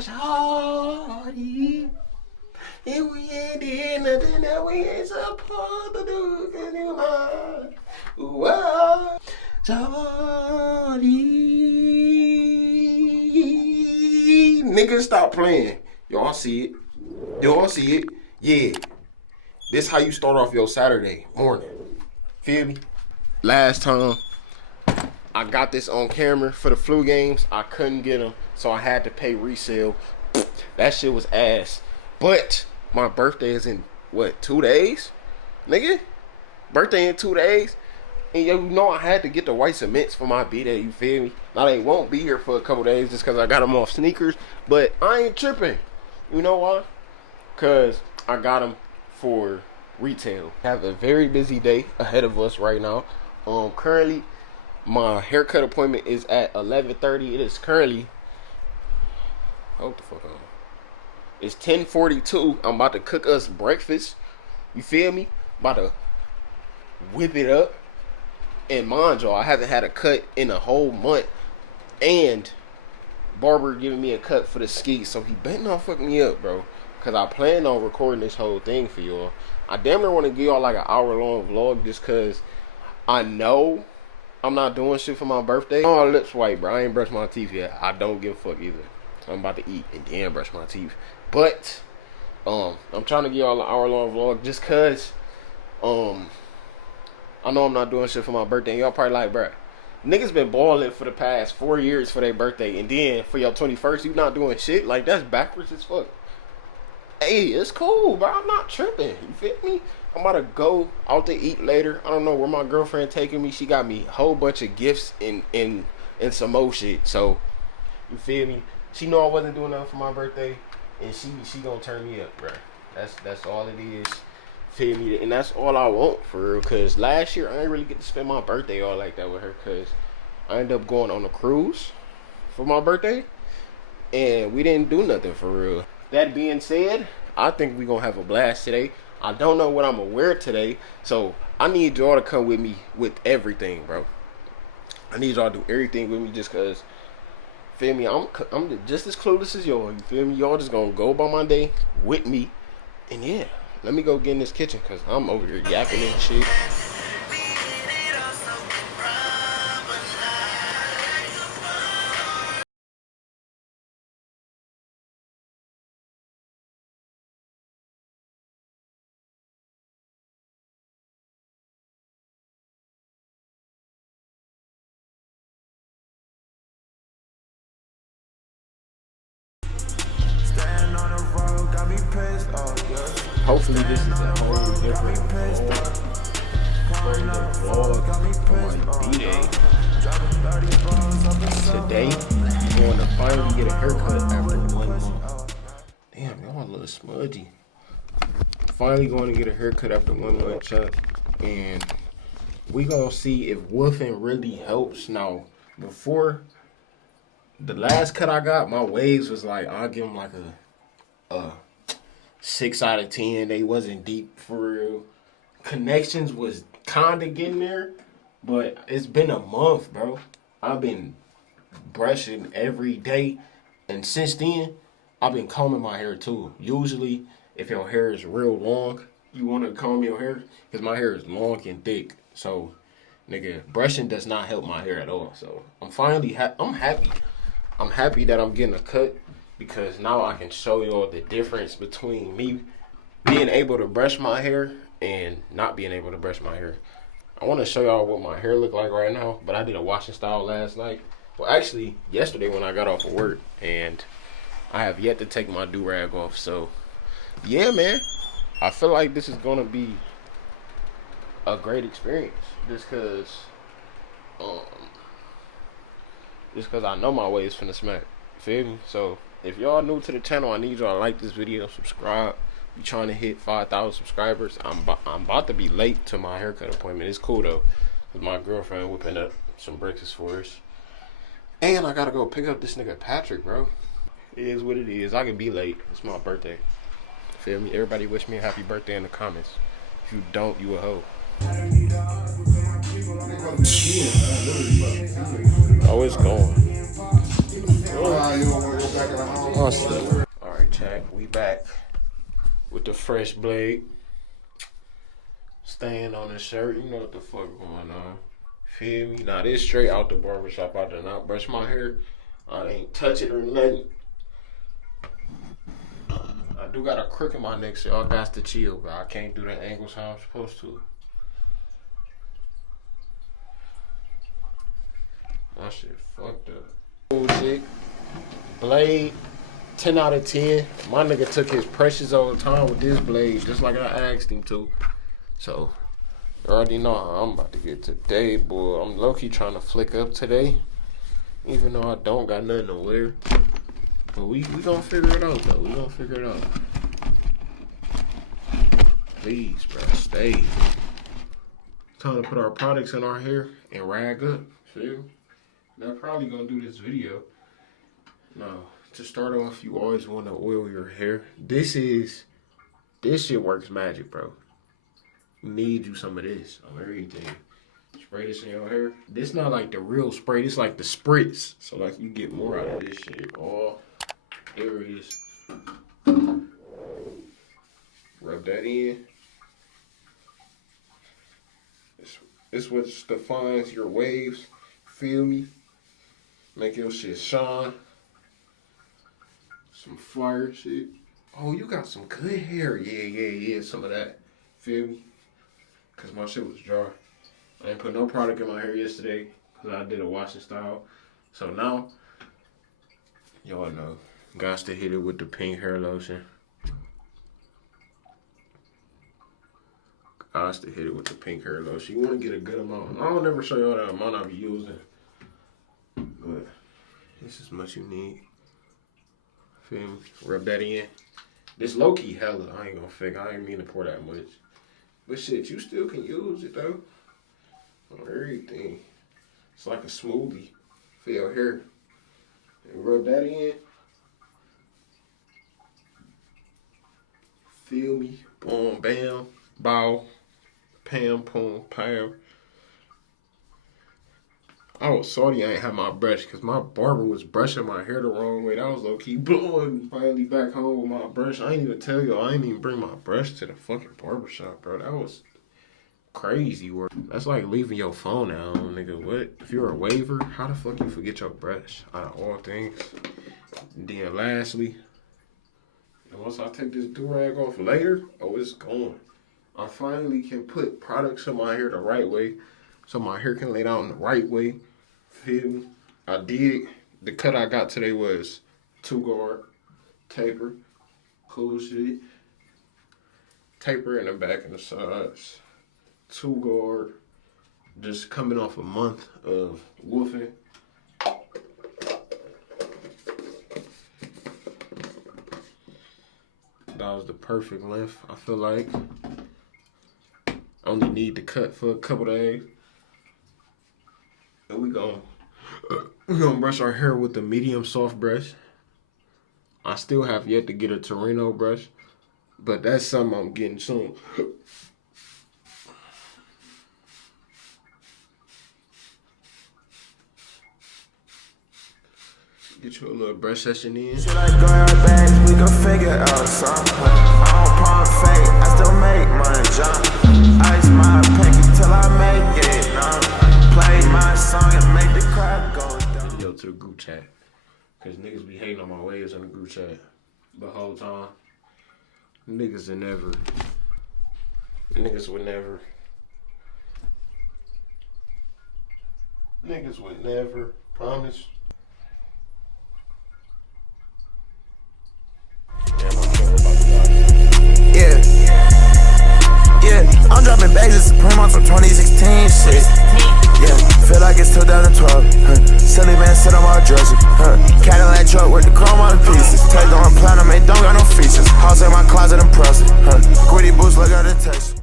shawty. And we ain't did nothing that we ain't supposed to do, 'cause you mine. Whoa, shawty. Niggas, stop playing. Y'all see it. Y'all see it. Yeah. This how you start off your Saturday morning. Feel me? Last time I got this on camera for the flu games, I couldn't get them, so I had to pay resale. That shit was ass. But my birthday is in, what, 2 days? Nigga? Birthday in 2 days? And you know I had to get the white cements for my B-Day, you feel me? Now they won't be here for a couple days just because I got them off sneakers, but I ain't tripping. You know why? Because I got them for retail. I have a very busy day ahead of us right now. Currently, my haircut appointment is at 11:30. It is currently, hold the fuck on. It's 10:42. I'm about to cook us breakfast. You feel me? About to whip it up. And mind y'all, I haven't had a cut in a whole month. And barber giving me a cut for the ski, so he better not fuck me up, bro. Cause I plan on recording this whole thing for y'all. I damn near want to give y'all like an hour-long vlog just cause I know I'm not doing shit for my birthday. Oh, lips white, bro. I ain't brushed my teeth yet. I don't give a fuck either. So I'm about to eat and then brush my teeth. But I'm trying to give y'all an hour-long vlog just cause I know I'm not doing shit for my birthday. Y'all probably like, bro, niggas been balling for the past 4 years for their birthday, and then for your 21st, you not doing shit? Like, that's backwards as fuck. Hey, it's cool, bro. I'm not tripping. You feel me? I'm about to go out to eat later. I don't know where my girlfriend taking me. She got me a whole bunch of gifts and some more shit. So, you feel me? She know I wasn't doing nothing for my birthday, and she gonna turn me up, bro. That's all it is. Feel me? And that's all I want for real. Cause last year I didn't really get to spend my birthday all like that with her. Cause I ended up going on a cruise for my birthday, and we didn't do nothing for real. That being said, I think we gonna have a blast today. I don't know what I'm gonna wear today, so I need y'all to come with me with everything, bro. I need y'all to do everything with me just cause, feel me, I'm just as clueless as y'all. You feel me? Y'all just gonna go by my day with me, and yeah, let me go get in this kitchen cause I'm over here yapping and shit. Hopefully this is a whole different vlog for my B-Day. Today, I'm going to finally get a haircut after 1 month. Damn, y'all a little smudgy. Finally going to get a haircut after 1 month, Chuck. And we gonna see if woofing really helps. Now, before the last cut I got, my waves was like, I'll give them like a 6 out of 10. They wasn't deep for real. Connections was kinda getting there, but it's been a month, bro. I've been brushing every day, and since then, I've been combing my hair too. Usually, if your hair is real long, you want to comb your hair, because my hair is long and thick. So, nigga, brushing does not help my hair at all. So, I'm finally I'm happy. I'm happy that I'm getting a cut, because now I can show y'all the difference between me being able to brush my hair and not being able to brush my hair. I want to show y'all what my hair look like right now, but I did a washing style last night. Well, actually, yesterday when I got off of work, and I have yet to take my do-rag off. So, yeah, man, I feel like this is going to be a great experience just because I know my way is finna smack. Feel me? So, if y'all new to the channel, I need y'all to like this video, subscribe. We trying to hit 5,000 subscribers. I'm about to be late to my haircut appointment. It's cool though, cause my girlfriend whipping up some breakfast for us, and I gotta go pick up this nigga Patrick, bro. It is what it is. I can be late. It's my birthday. Feel me? Everybody wish me a happy birthday in the comments. If you don't, you a hoe. Oh, it's gone. Oh. Awesome. Alright, chat, we back with the fresh blade. Staying on the shirt, you know what the fuck going on. Feel me? Now this straight out the barbershop. I did not brush my hair. I ain't touch it or nothing. I do got a crook in my neck, so y'all got to chill, but I can't do the angles how I'm supposed to. My shit fucked up. Bullshit. Blade, 10 out of 10. My nigga took his precious old time with this blade, just like I asked him to. So, you already know how I'm about to get today, boy. I'm low-key trying to flick up today, even though I don't got nothing to wear. But we gonna figure it out, though. We gonna figure it out. Please, bro, stay. Time to put our products in our hair and rag up. Feel? They're probably gonna do this video. Now, to start off, you always want to oil your hair. This shit works magic, bro. You need you some of this on everything. Spray this in your hair. This not like the real spray. This like the spritz. So like you get more out of this shit. Oh, there it is. Rub that in. This what defines your waves. Feel me? Make your shit shine. Some fire shit. Oh, you got some good hair. Yeah. Some of that. Feel me? Cause my shit was dry. I didn't put no product in my hair yesterday because I did a washing style. So now, y'all know, got to hit it with the pink hair lotion. Got to hit it with the pink hair lotion. You want to get a good amount. I don't ever show y'all the amount I be using, but this is much you need. Feel me? Rub that in. This low key hella. I ain't gonna fake. I ain't mean to pour that much. But shit, you still can use it though. On everything. It's like a smoothie for your hair. And rub that in. Feel me? Boom, bam, bow, pam, pum, pam. I was salty I ain't have my brush because my barber was brushing my hair the wrong way. That was low-key blowing. Finally back home with my brush. I ain't even tell you, I ain't even bring my brush to the fucking barbershop, bro. That was crazy work. That's like leaving your phone out, nigga. What? If you're a waiver, how the fuck you forget your brush? Out of all things. And then lastly, once I take this do-rag off later, oh, it's gone. I finally can put products in my hair the right way so my hair can lay down the right way. Feel me? I did. The cut I got today was 2-guard, taper, cool shit. Taper in the back and the sides. 2-guard, just coming off a month of woofing. That was the perfect length, I feel like. Only need to cut for a couple days. And we gonna brush our hair with the medium soft brush. I still have yet to get a Torino brush, but that's something I'm getting soon. Get you a little brush session in. Should I go out back? We gon' figure out something. I don't pump fake, I still make money jump. Ice my pinky till I make it numb. Play my song and make the crowd go down. Video to the group chat, cause niggas be hating on my waves on the group chat the whole time. Niggas would never. Promise. Yeah, I'm dropping bags of Supreme on some 2016 shit. Yeah, feel like it's 2012. Silly man sit on my dresser. Cadillac truck with the chrome on the pieces. Take on platinum, it don't got no features. House in my closet, impressive. Gritty boots, look at the texture.